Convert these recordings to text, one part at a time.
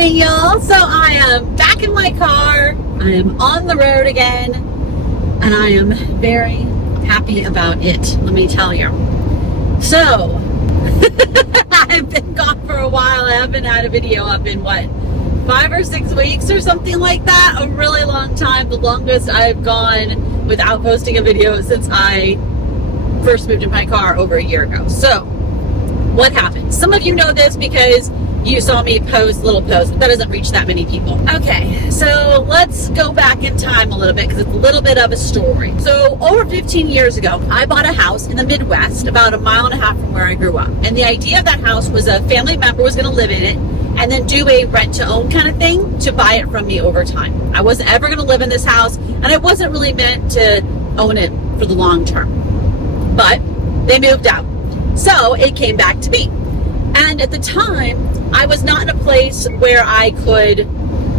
morning, y'all. So I am back in my car. I am on the road again, and I am very happy about it, let me tell you. So I've been gone for a while. I haven't had a video up in 5 or 6 weeks or something like that. A really long time. The longest I've gone without posting a video since I first moved in my car over a year ago. So what happened? Some of you know this because you saw me post little posts, but that doesn't reach that many people. Okay, so let's go back in time a little bit because it's a little bit of a story. So over 15 years ago, I bought a house in the Midwest, about 1.5 miles from where I grew up. And the idea of that house was a family member was going to live in it and then do a rent to own kind of thing to buy it from me over time. I wasn't ever going to live in this house, and I wasn't really meant to own it for the long term. But they moved out. So it came back to me. And at the time, I was not in a place where I could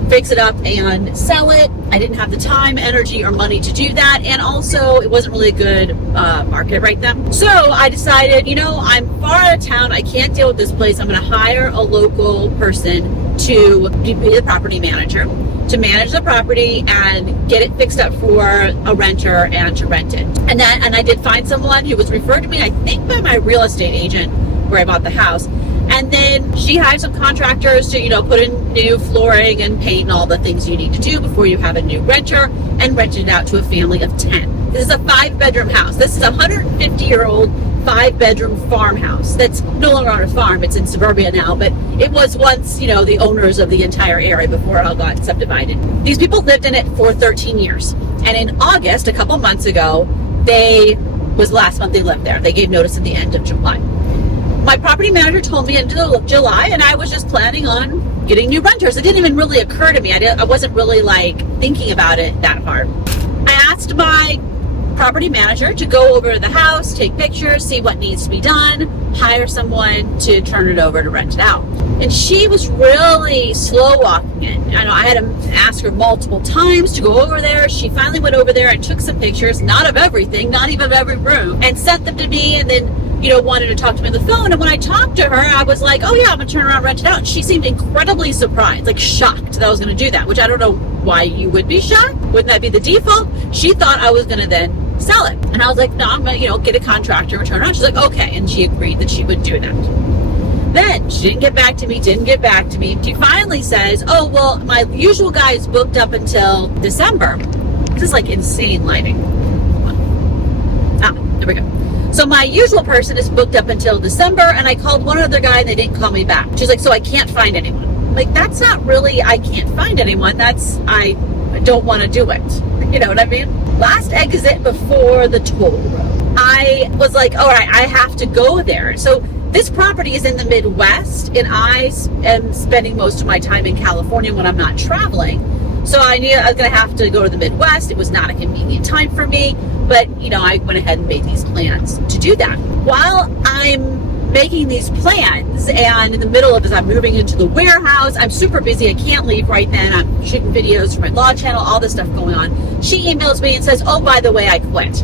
fix it up and sell it. I didn't have the time, energy, or money to do that. And also, it wasn't really a good market right then. So I decided, I'm far out of town. I can't deal with this place. I'm going to hire a local person to be the property manager, to manage the property and get it fixed up for a renter and to rent it. And I did find someone who was referred to me, I think, by my real estate agent where I bought the house. And then she hired some contractors to, put in new flooring and paint and all the things you need to do before you have a new renter, and rent it out to a family of 10. This is a 5-bedroom house. This is a 150-year-old 5-bedroom farmhouse that's no longer on a farm. It's in suburbia now, but it was once, the owners of the entire area before it all got subdivided. These people lived in it for 13 years. And in August, a couple months ago, was the last month they lived there. They gave notice at the end of July. My property manager told me in July, and I was just planning on getting new renters. It didn't even really occur to me. I wasn't really thinking about it that hard. I asked my property manager to go over to the house, take pictures, see what needs to be done, hire someone to turn it over to rent it out. And she was really slow walking it. I had to ask her multiple times to go over there. She finally went over there and took some pictures, not of everything, not even of every room, and sent them to me, and then wanted to talk to me on the phone. And when I talked to her, I was like, oh yeah, I'm gonna turn around and rent it out. And she seemed incredibly surprised, shocked that I was gonna do that, which I don't know why you would be shocked. Wouldn't that be the default? She thought I was gonna then sell it. And I was like, no, I'm gonna, get a contractor and turn around. She's like, okay. And she agreed that she would do that. Then she didn't get back to me. She finally says, oh, well, my usual guy is booked up until December. This is insane lighting. There we go. So my usual person is booked up until December, and I called one other guy and they didn't call me back. She's like, so I can't find anyone. That's not really, I can't find anyone. That's, I don't want to do it. You know what I mean? Last exit before the toll road. I was like, all right, I have to go there. So this property is in the Midwest, and I am spending most of my time in California when I'm not traveling. So I knew I was going to have to go to the Midwest. It was not a convenient time for me, but I went ahead and made these plans to do that. While I'm making these plans, and in the middle of this, I'm moving into the warehouse. I'm super busy. I can't leave right then. I'm shooting videos for my blog channel, all this stuff going on. She emails me and says, oh, by the way, I quit.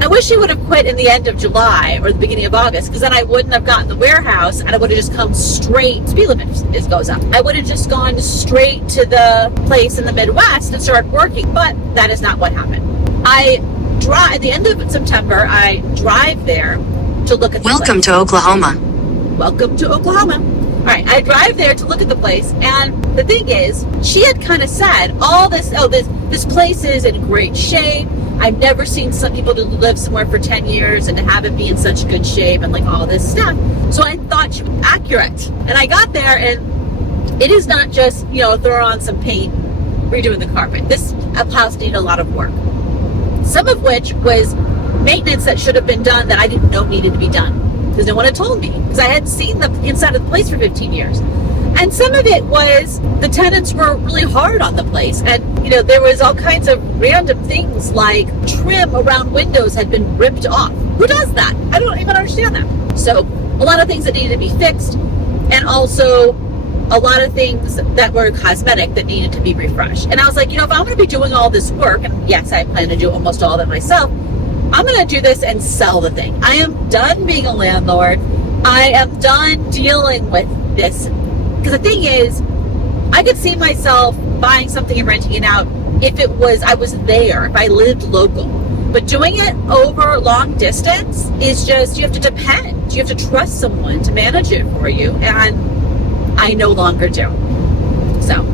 I wish she would have quit in the end of July or the beginning of August, because then I wouldn't have gotten the warehouse, and I would have just come straight. Speed limit goes up. I would have just gone straight to the place in the Midwest and started working, but that is not what happened. At the end of September, I drive there to look at the Welcome place. to Oklahoma. Welcome to Oklahoma. All right, I drive there to look at the place, and the thing is, she had kind of said all this, this place is in great shape. I've never seen some people to live somewhere for 10 years and to have it be in such good shape and all this stuff. So I thought she was accurate. And I got there, and it is not just, throw on some paint, redoing the carpet. This house needed a lot of work. Some of which was maintenance that should have been done that I didn't know needed to be done, because no one had told me, because I hadn't seen the inside of the place for 15 years. And some of it was the tenants were really hard on the place, and there was all kinds of random things like trim around windows had been ripped off. Who does that? I don't even understand that. So a lot of things that needed to be fixed, and also a lot of things that were cosmetic that needed to be refreshed. And I was like, if I'm going to be doing all this work, and yes, I plan to do almost all of it myself, I'm going to do this and sell the thing. I am done being a landlord. I am done dealing with this. Because the thing is, I could see myself buying something and renting it out if I was there, if I lived local. But doing it over long distance is just, you have to depend. You have to trust someone to manage it for you. And I no longer do. So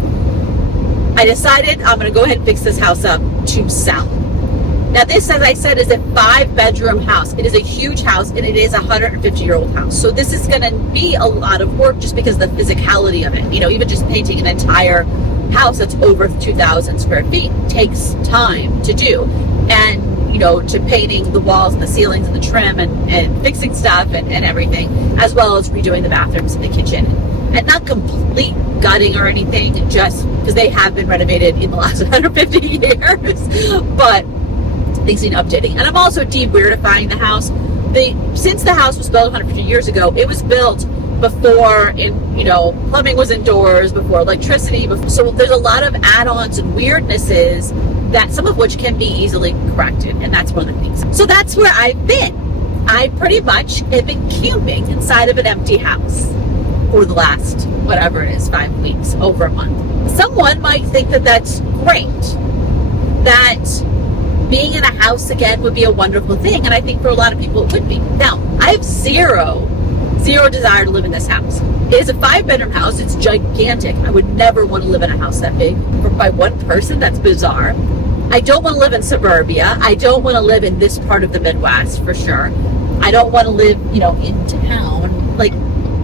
I decided I'm going to go ahead and fix this house up to sell. Now this, as I said, is a 5-bedroom house. It is a huge house, and it is a 150-year-old house. So this is going to be a lot of work just because of the physicality of it. You know, even just painting an entire house that's over 2,000 square feet takes time to do. And, you know, to painting the walls and the ceilings and the trim and fixing stuff and everything, as well as redoing the bathrooms and the kitchen. And not complete gutting or anything, just because they have been renovated in the last 150 years. But things need updating. And I'm also de-weirdifying the house. Since the house was built 150 years ago, it was built before, plumbing was indoors, before electricity. So there's a lot of add-ons and weirdnesses that some of which can be easily corrected. And that's one of the things. So that's where I've been. I pretty much have been camping inside of an empty house for the last, whatever it is, 5 weeks, over a month. Someone might think that that's great. That being in a house again would be a wonderful thing, and I think for a lot of people it would be. Now, I have zero desire to live in this house. It is a 5-bedroom house. It's gigantic. I would never want to live in a house that big by one person. That's bizarre. I don't want to live in suburbia. I don't want to live in this part of the Midwest for sure. I don't want to live, in town like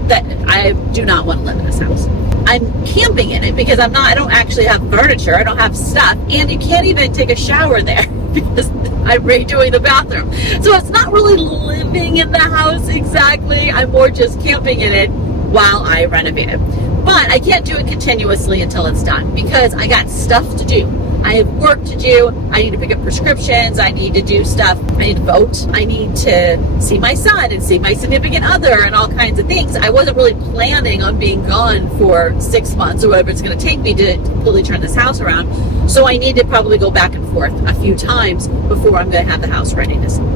that. I do not want to live in this house. I'm camping in it because I don't actually have furniture. I don't have stuff, and you can't even take a shower there because I'm redoing the bathroom. So it's not really living in the house exactly. I'm more just camping in it while I renovate it. But I can't do it continuously until it's done because I got stuff to do. I have work to do. I need to pick up prescriptions. I need to do stuff. I need to vote. I need to see my son and see my significant other and all kinds of things. I wasn't really planning on being gone for 6 months or whatever it's going to take me to really turn this house around. So I need to probably go back and forth a few times before I'm going to have the house ready to sell.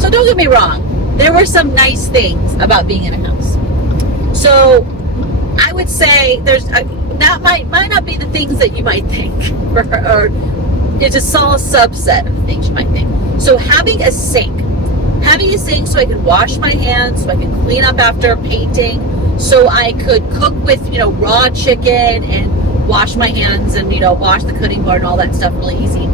So don't get me wrong, there were some nice things about being in a house. So I would say that might not be the things that you might think, or it's a small subset of things you might think. So having a sink so I can wash my hands, so I can clean up after painting, so I could cook with, raw chicken and wash my hands and, wash the cutting board and all that stuff really easy.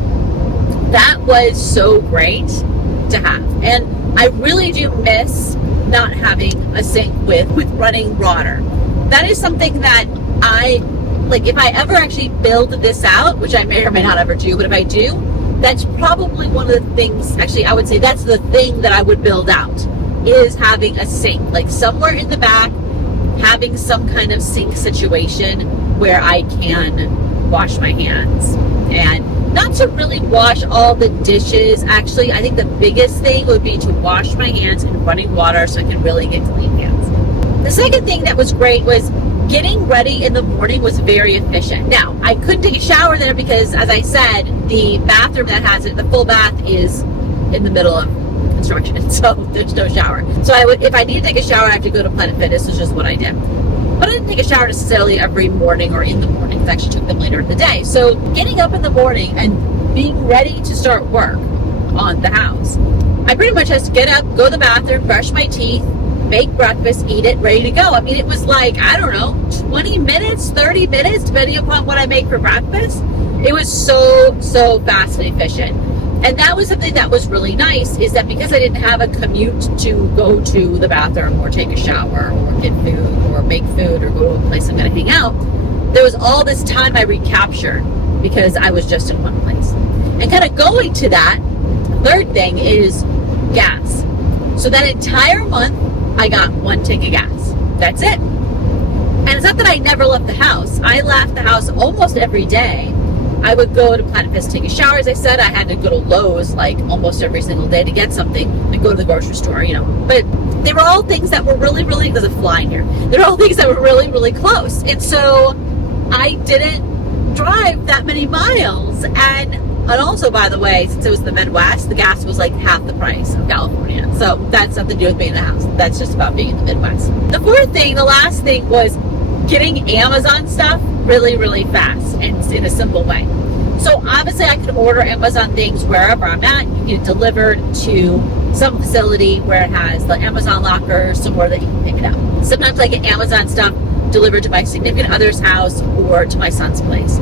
That was so great to have. And I really do miss not having a sink with running water. That is something that if I ever actually build this out, which I may or may not ever do, but if I do, that's probably one of the things, actually I would say that's the thing that I would build out, is having a sink, like somewhere in the back, having some kind of sink situation where I can wash my hands. And not to really wash all the dishes. Actually, I think the biggest thing would be to wash my hands in running water so I can really get clean hands. The second thing that was great was getting ready in the morning was very efficient. Now, I couldn't take a shower there because, as I said, the bathroom that has it, the full bath, is in the middle of construction, so there's no shower. So if I need to take a shower, I have to go to Planet Fitness, which is just what I did. But I didn't take a shower necessarily every morning or in the mornings. I actually took them later in the day. So getting up in the morning and being ready to start work on the house, I pretty much had to get up, go to the bathroom, brush my teeth, make breakfast, eat it, ready to go. I mean, it was like, 20 minutes, 30 minutes, depending upon what I make for breakfast. It was so fast and efficient. And that was something that was really nice, is that because I didn't have a commute to go to the bathroom or take a shower or get food or make food or go to a place I'm going to hang out, there was all this time I recaptured because I was just in one place. And kind of going to that, third thing is gas. So that entire month, I got 1 tank of gas. That's it. And it's not that I never left the house. I left the house almost every day. I would go to Planet Fist, take a shower. As I said, I had to go to Lowe's like almost every single day to get something and go to the grocery store, you know. But they were all things that were really, there's a fly in here. They're all things that were really, really close. And so I didn't drive that many miles. And also, by the way, since it was the Midwest, the gas was like half the price of California. So that's nothing to do with being in the house. That's just about being in the Midwest. The last thing was getting Amazon stuff really, really fast and in a simple way. So obviously I could order Amazon things wherever I'm at. You get it delivered to some facility where it has the Amazon locker, somewhere that you can pick it up. Sometimes I get Amazon stuff delivered to my significant other's house or to my son's place.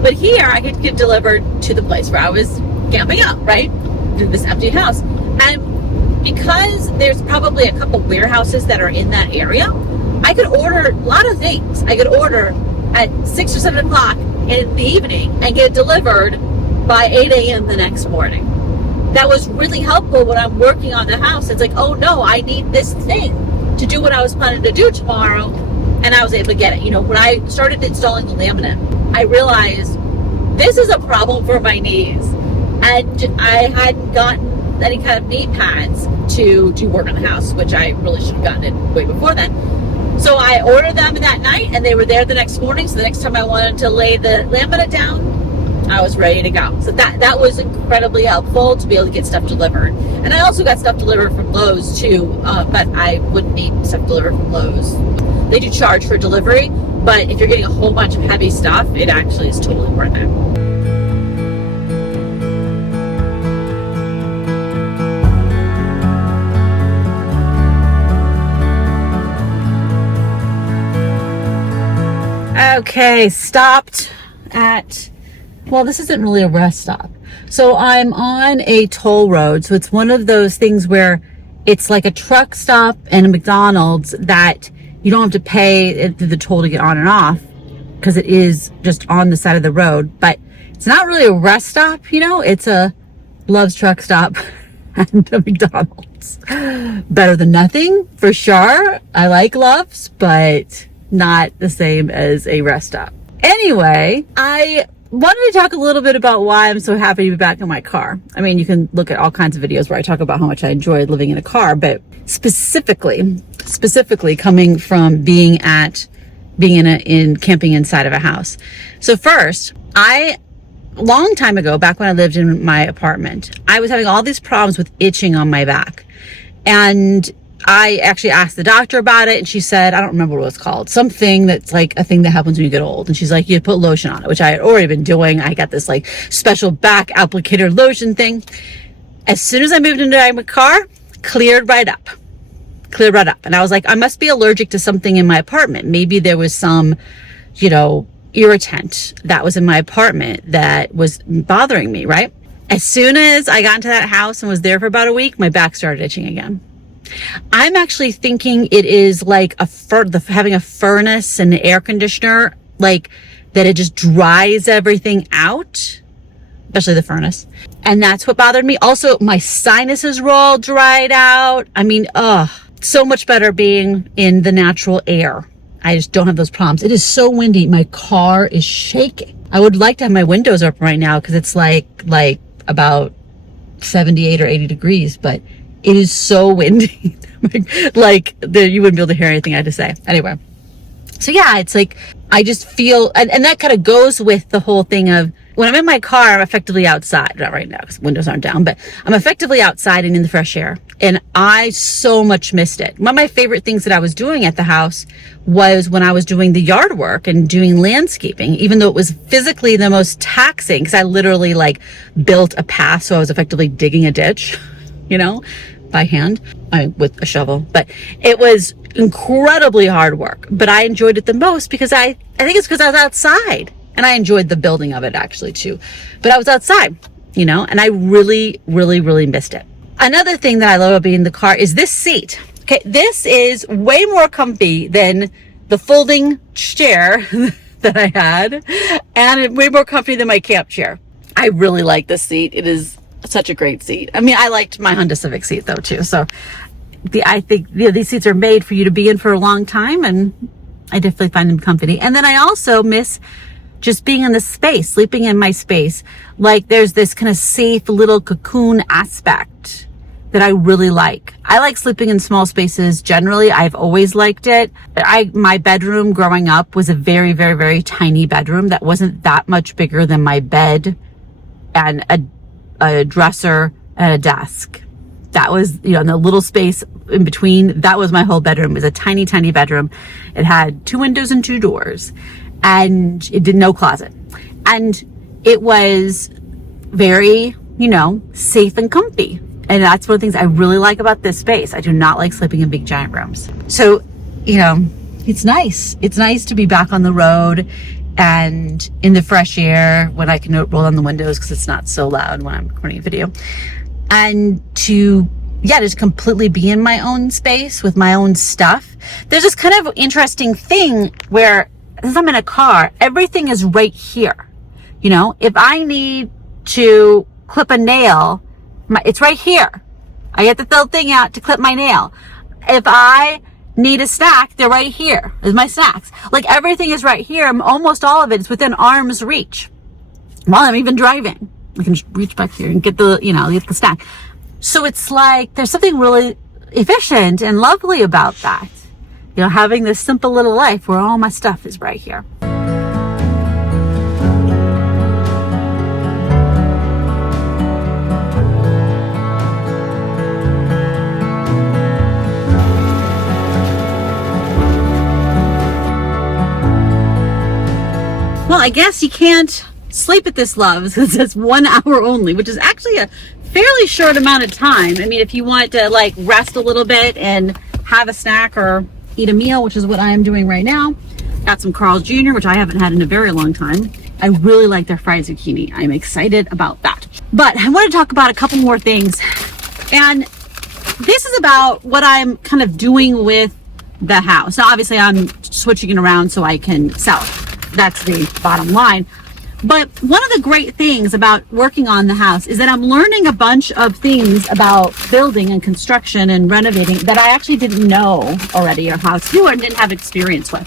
But here I could get delivered to the place where I was camping out, right? To this empty house. And because there's probably a couple warehouses that are in that area, I could order a lot of things. I could order at 6 or 7 o'clock in the evening and get it delivered by 8 a.m. the next morning. That was really helpful when I'm working on the house. It's like, oh no, I need this thing to do what I was planning to do tomorrow, and I was able to get it. You know, when I started installing the laminate, I realized this is a problem for my knees, and I hadn't gotten any kind of knee pads to do work on the house, which I really should have gotten it way before then. So I ordered them that night, and they were there the next morning. So the next time I wanted to lay the laminate down, I was ready to go. So that was incredibly helpful to be able to get stuff delivered. And I also got stuff delivered from Lowe's too, but I wouldn't need stuff delivered from Lowe's. They do charge for delivery, but if you're getting a whole bunch of heavy stuff, it actually is totally worth it. Okay, stopped at, well, this isn't really a rest stop. So I'm on a toll road. So it's one of those things where it's like a truck stop and a McDonald's that you don't have to pay the toll to get on and off because it is just on the side of the road. But it's not really a rest stop, you know, it's a Love's truck stop and a McDonald's. Better than nothing, for sure. I like Love's, but not the same as a rest stop. Anyway, I wanted to talk a little bit about why I'm so happy to be back in my car. I mean, you can look at all kinds of videos where I talk about how much I enjoy living in a car, but specifically coming from being in camping inside of a house. So first, long time ago, back when I lived in my apartment, I was having all these problems with itching on my back. And I actually asked the doctor about it, and she said, I don't remember what it was called, something that's like a thing that happens when you get old. And she's like, you put lotion on it, which I had already been doing. I got this like special back applicator lotion thing. As soon as I moved into my car, cleared right up. And I was like, I must be allergic to something in my apartment. Maybe there was some, irritant that was in my apartment that was bothering me, right? As soon as I got into that house and was there for about a week, my back started itching again. I'm actually thinking it is like having a furnace and an air conditioner, like that it just dries everything out, especially the furnace. And that's what bothered me. Also, my sinuses were all dried out. I mean, so much better being in the natural air. I just don't have those problems. It is so windy. My car is shaking. I would like to have my windows open right now because it's like about 78 or 80 degrees, but it is so windy. You wouldn't be able to hear anything I had to say. Anyway. So yeah, it's like, I just feel, and that kind of goes with the whole thing of when I'm in my car, I'm effectively outside. Not right now because windows aren't down, but I'm effectively outside and in the fresh air. And I so much missed it. One of my favorite things that I was doing at the house was when I was doing the yard work and doing landscaping, even though it was physically the most taxing because I literally built a path. So I was effectively digging a ditch, by hand, with a shovel. But it was incredibly hard work. But I enjoyed it the most because I think it's because I was outside. And I enjoyed the building of it actually too. But I was outside, and I really, really, really missed it. Another thing that I love about being in the car is this seat. Okay, this is way more comfy than the folding chair that I had, and way more comfy than my camp chair. I really like this seat. It is such a great seat. I mean, I liked my Honda Civic seat though too. So I think these seats are made for you to be in for a long time, and I definitely find them comfy. And then I also miss just being in this space, sleeping in my space. Like there's this kind of safe little cocoon aspect that I really like. I like sleeping in small spaces. Generally, I've always liked it. My bedroom growing up was a very, very, very tiny bedroom that wasn't that much bigger than my bed and a dresser and a desk. That was, you know, in the little space in between, that was my whole bedroom. It was a tiny, tiny bedroom. It had 2 windows and 2 doors, and it did no closet. And it was very, you know, safe and comfy. And that's one of the things I really like about this space. I do not like sleeping in big giant rooms. So, you know, it's nice. It's nice to be back on the road and in the fresh air when I can roll down the windows because it's not so loud when I'm recording a video. And to, just completely be in my own space with my own stuff. There's this kind of interesting thing where, as I'm in a car, everything is right here. You know, if I need to clip a nail, it's right here. I get the little thing out to clip my nail. If I need a snack, they're right here. There's my snacks. Like everything is right here. Almost all of it is within arm's reach while I'm even driving. I can just reach back here and get get the snack. So it's like, there's something really efficient and lovely about that. You know, having this simple little life where all my stuff is right here. Well, I guess you can't sleep at this Love's because it's 1 hour only, which is actually a fairly short amount of time. I mean, if you want to like rest a little bit and have a snack or eat a meal, which is what I am doing right now. Got some Carl's Jr., which I haven't had in a very long time. I really like their fried zucchini. I'm excited about that. But I want to talk about a couple more things. And this is about what I'm kind of doing with the house. Now, obviously, I'm switching it around so I can sell it. That's the bottom line. But one of the great things about working on the house is that I'm learning a bunch of things about building and construction and renovating that I actually didn't know already or how to do and didn't have experience with.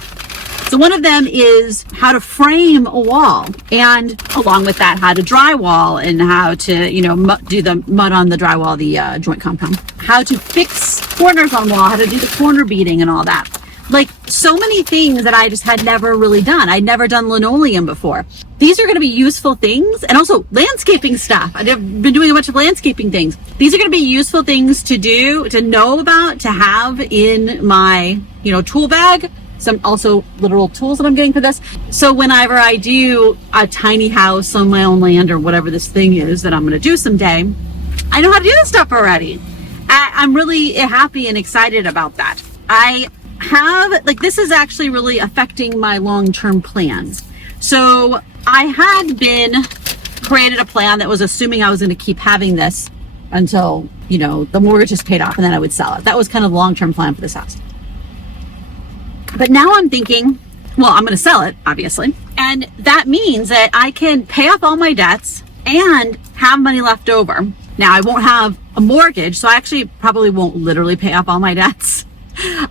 So one of them is how to frame a wall, and along with that, how to drywall and how to, do the mud on the drywall, the joint compound, how to fix corners on wall, how to do the corner beading and all that. Like so many things that I just had never really done. I'd never done linoleum before. These are going to be useful things, and also landscaping stuff. I've been doing a bunch of landscaping things. These are going to be useful things to do, to know about, to have in my, tool bag. Some also literal tools that I'm getting for this. So whenever I do a tiny house on my own land or whatever this thing is that I'm going to do someday, I know how to do this stuff already. I'm really happy and excited about that. This is actually really affecting my long-term plans. So I had created a plan that was assuming I was going to keep having this until, the mortgage is paid off and then I would sell it. That was kind of the long-term plan for this house. But now I'm thinking, well, I'm going to sell it, obviously. And that means that I can pay off all my debts and have money left over. Now I won't have a mortgage, so I actually probably won't literally pay off all my debts.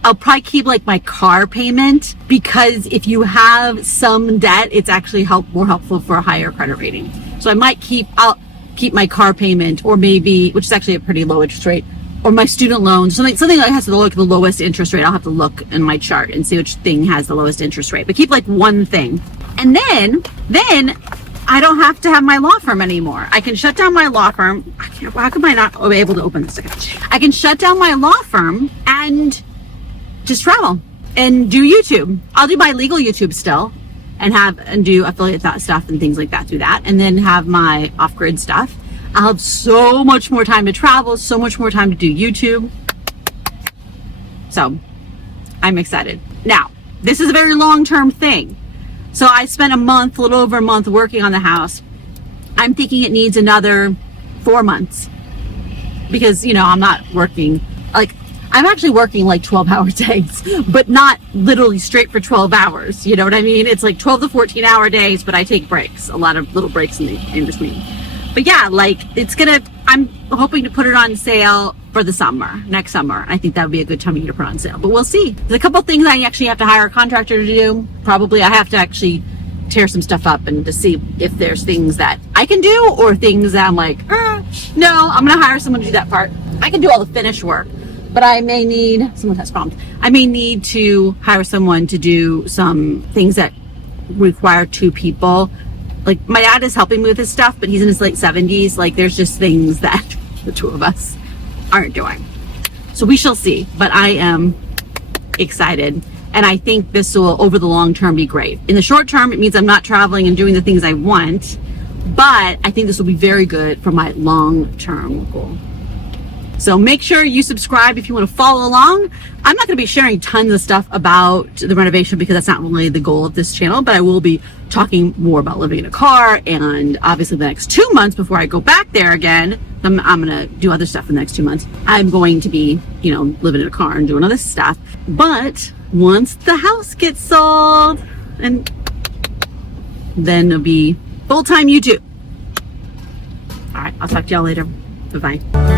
I'll probably keep like my car payment, because if you have some debt, it's actually more helpful for a higher credit rating. So I'll keep my car payment, or maybe, which is actually a pretty low interest rate, or my student loans, something that has to look at the lowest interest rate. I'll have to look in my chart and see which thing has the lowest interest rate, but keep like one thing. And then I don't have to have my law firm anymore. I can shut down my law firm. How come I not be able to open this again? I can shut down my law firm and just travel and do YouTube. I'll do my legal YouTube still and do affiliate stuff and things like that through that, and then have my off-grid stuff. I'll have so much more time to travel, so much more time to do YouTube. So I'm excited. Now, this is a very long-term thing. So I spent a little over a month working on the house. I'm thinking it needs another 4 months because, I'm not working, I'm actually working like 12-hour days, but not literally straight for 12 hours. You know what I mean? It's like 12 to 14-hour days, but I take breaks, a lot of little breaks in between. But yeah, I'm hoping to put it on sale for the summer, next summer. I think that would be a good time of year to put on sale, but we'll see. There's a couple things I actually have to hire a contractor to do. Probably I have to actually tear some stuff up and to see if there's things that I can do or things that I'm like, no, I'm gonna hire someone to do that part. I can do all the finish work, but I may need, someone has problems. I may need to hire someone to do some things that require 2 people. Like my dad is helping me with his stuff, but he's in his late 70s. Like there's just things that the 2 of us aren't doing. So we shall see, but I am excited. And I think this will, over the long term, be great. In the short term, it means I'm not traveling and doing the things I want, but I think this will be very good for my long-term goal. So make sure you subscribe if you want to follow along. I'm not going to be sharing tons of stuff about the renovation because that's not really the goal of this channel, but I will be talking more about living in a car, and obviously the next 2 months before I go back there again, I'm going to do other stuff in the next 2 months. I'm going to be, living in a car and doing other stuff. But once the house gets sold, and then it'll be full-time YouTube. All right, I'll talk to y'all later. Bye-bye.